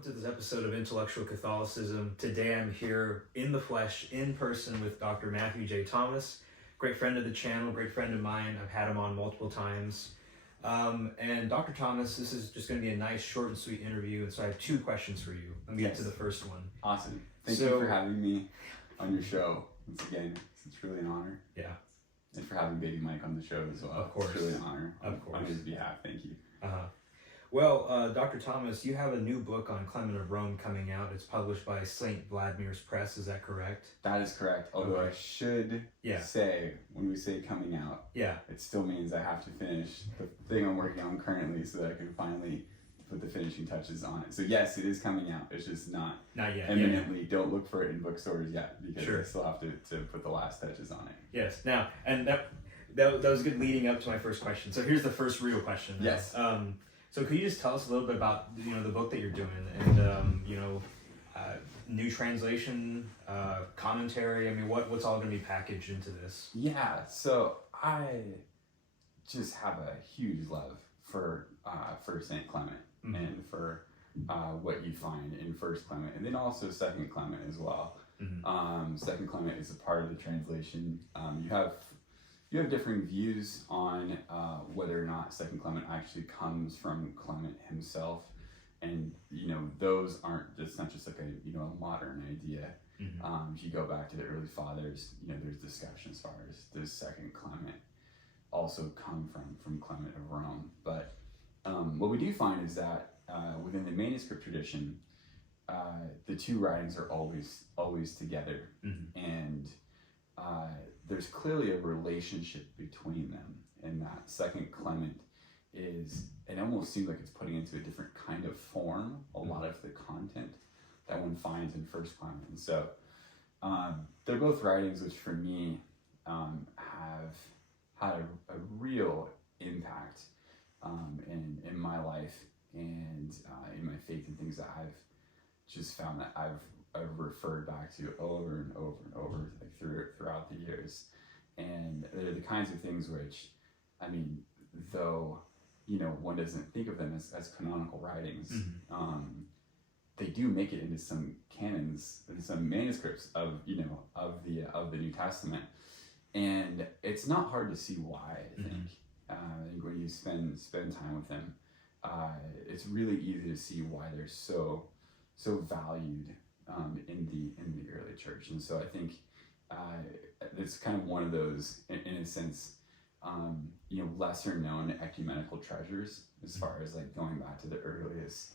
welcome to this episode of Intellectual Catholicism. Today I'm here in the flesh, in person with Dr. Matthew J. Thomas, great friend of the channel, great friend of mine. I've had him on multiple times. And Dr. Thomas, this is just going to be a nice, short and sweet interview, and so I have two questions for you. Let me get to the first one. Awesome. Thank you for having me on your show. Once again, it's really an honor. Yeah. And for having Baby Mike on the show as well. Of course. It's really an honor. Of course. On his behalf, thank you. Well, Dr. Thomas, you have a new book on Clement of Rome coming out. It's published by St. Vladimir's Press, is that correct? That is correct. Although I should say, when we say coming out, it still means I have to finish the thing I'm working on currently so that I can finally put the finishing touches on it. So yes, it is coming out. It's just not yet. imminently. Don't look for it in bookstores yet because I still have to put the last touches on it. Yes. Now, and that was good leading up to my first question. So here's the first real question. Yes. So could you just tell us a little bit about the book that you're doing and new translation, commentary? I mean, what's all going to be packaged into this? Yeah. So I just have a huge love for Saint Clement and for what you find in First Clement, and then also Second Clement as well. Second Clement is a part of the translation. You have different views on whether or not Second Clement actually comes from Clement himself, and those aren't just not just like a modern idea. If you go back to the early fathers, there's discussion as far as does Second Clement also come from Clement of Rome. But what we do find is that within the manuscript tradition, the two writings are always together, and there's clearly a relationship between them, and that Second Clement it almost seems like it's putting into a different kind of form a lot of the content that one finds in First Clement. And so they're both writings which for me have had a real impact in my life and in my faith and things that I've just found that I've referred back to over and over and over throughout the years. And they're the kinds of things which, I mean, though, one doesn't think of them as canonical writings, they do make it into some canons and some manuscripts of the New Testament. And it's not hard to see why, I think. I think when you spend time with them, it's really easy to see why they're so valued in the early church. And so I think it's kind of one of those, in a sense, lesser known ecumenical treasures as far as like going back to the earliest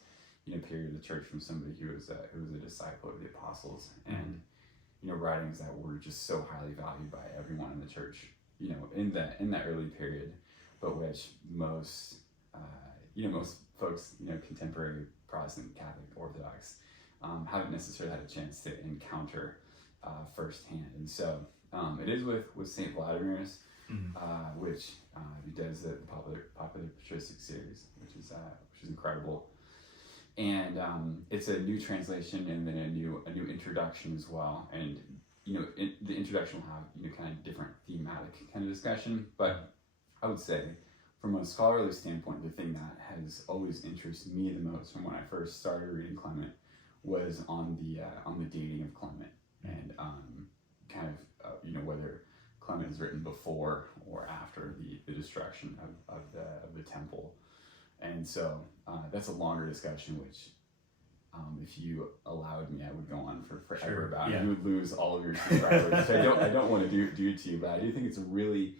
period of the church from somebody who was a disciple of the apostles, and writings that were just so highly valued by everyone in the church in that early period, but which most folks contemporary Protestant, Catholic, Orthodox haven't necessarily had a chance to encounter firsthand. And so it is with St. Vladimir's, which he does the popular patristic series, which is incredible. And it's a new translation and then a new introduction as well. And the introduction will have kind of different thematic kind of discussion. But I would say, from a scholarly standpoint, the thing that has always interested me the most from when I first started reading Clement was on the dating of Clement, and whether Clement is written before or after the destruction of the temple. And so that's a longer discussion, which if you allowed me, I would go on for forever about. You would lose all of your subscribers, which I don't want to do to you. But I do think it's a really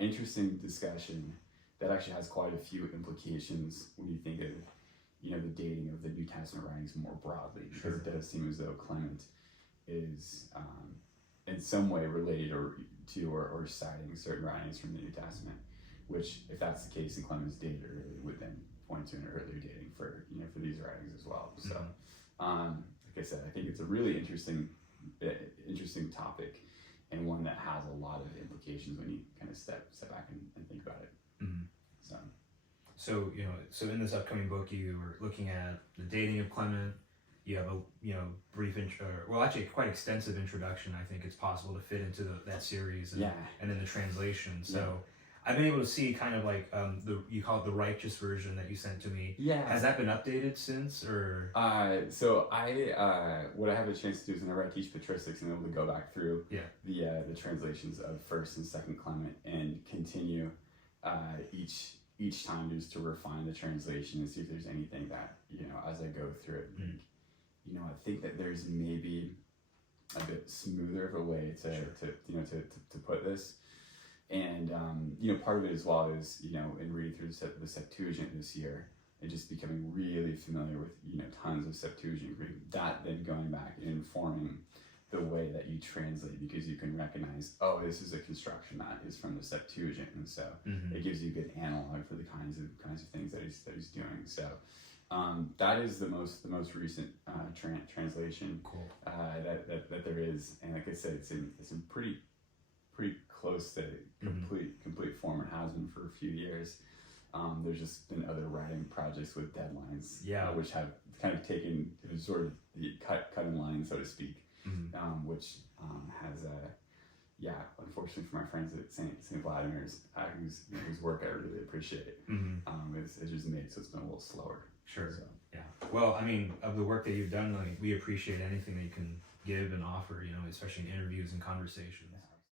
interesting discussion that actually has quite a few implications when you think of the dating of the New Testament writings more broadly, because it does seem as though Clement is in some way related or citing certain writings from the New Testament, which, if that's the case, and Clement's dated early, would then point to an earlier dating for these writings as well. So, like I said, I think it's a really interesting topic, and one that has a lot of implications when you kind of step back and think about it. So in this upcoming book, you are looking at the dating of Clement. You have a brief actually quite extensive introduction. I think it's possible to fit into that series, and then the translation. So I've been able to see kind of like you call it the righteous version that you sent to me. Yeah. Has that been updated since, or? So what I have a chance to do is whenever I teach patristics, I'm able to go back through the translations of First and Second Clement and continue each time just to refine the translation and see if there's anything that, as I go through it, I think that there's maybe a bit smoother of a way to put this. And, part of it as well is, in reading through the Septuagint this year and just becoming really familiar with, tons of Septuagint Greek, that then going back and informing the way that you translate, because you can recognize, oh, this is a construction that is from the Septuagint. And so it gives you a good analog for the kinds of things that he's doing. So, that is the most recent translation that there is, and like I said, it's in pretty close to complete form. It has been for a few years. There's just been other writing projects with deadlines, which have kind of taken sort of the cut in line, so to speak, which has unfortunately for my friends at St. Vladimir's, whose work I really appreciate, it's just made so it's been a little slower. Sure. So. Yeah. Well, I mean, of the work that you've done, we appreciate anything that you can give and offer, especially in interviews and conversations.